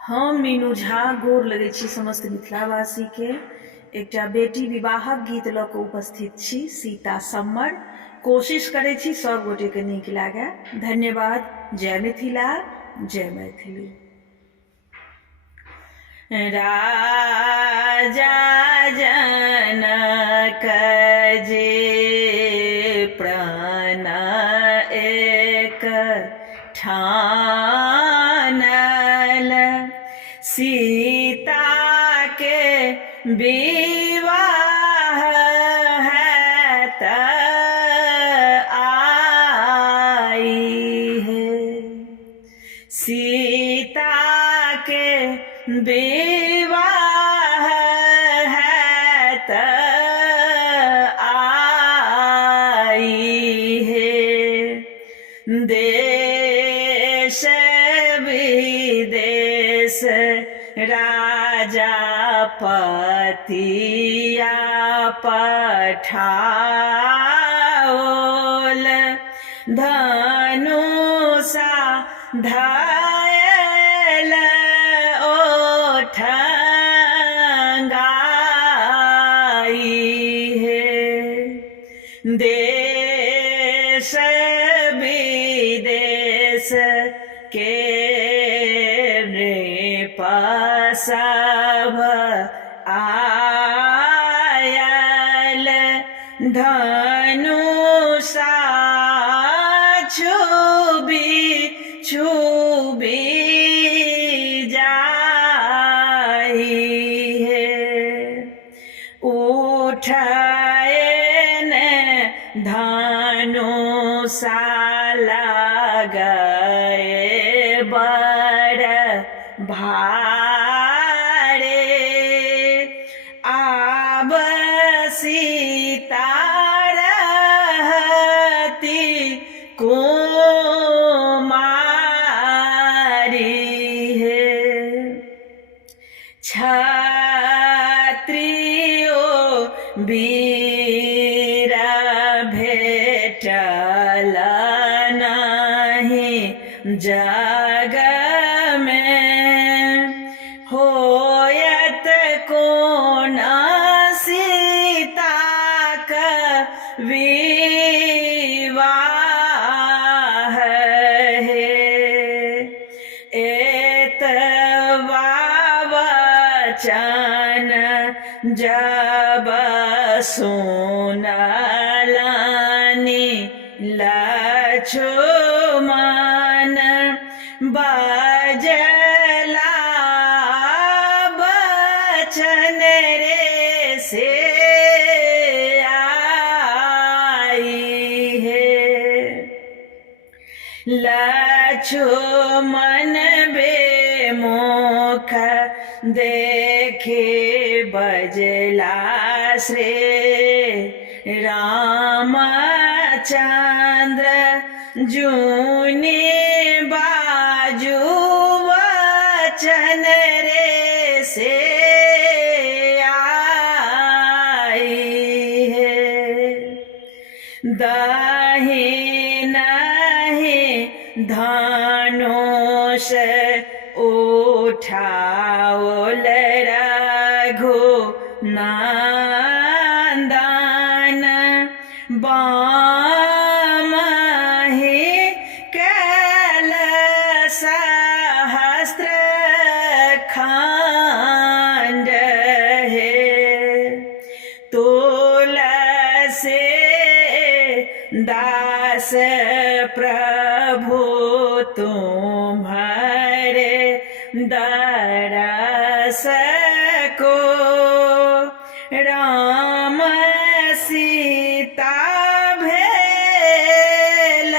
हम मीनू झा गोर लगै छी समस्त मिथिलावासी के। एकटा बेटी विवाहक गीत लऽ कऽ उपस्थित छी, सीता सम्मर। कोशिश करै छी सब गोटे के नीक लागे। धन्यवाद। जय मिथिला, जय मैथिली। राजा जनक जे प्राण एक ठानल, सीता के विवाह है त आई है। सीता के विवाह है त आई है। देश विदेश राजा पतिया पठाओल, धनुषा धायल ओठंगाई है। देश विदेश के सब आयल, धनुषा छुबी छुबी जाई है। उठाएन धनुषा लगाए बड़ भारे, आब सीता रहती कुमारी है। क्षत्रियो वीर भेटल नहीं जग में, होयत कोन सीता का विवाह है। एतवा वचन जब सुनलनि लक्ष्मण, बजला बचन रे से आई है। लक्ष्मण बेमुख देखे बजला श्री रामचंद्र, जूनी बाजू वचन रे से आई है। दाहिने धनुष उठाओल रघुनंदन, बामहि कैल सहस्त्र खंड है। तुलसी दास प्रभु तुम्हारे दरस को, राम सीता भेल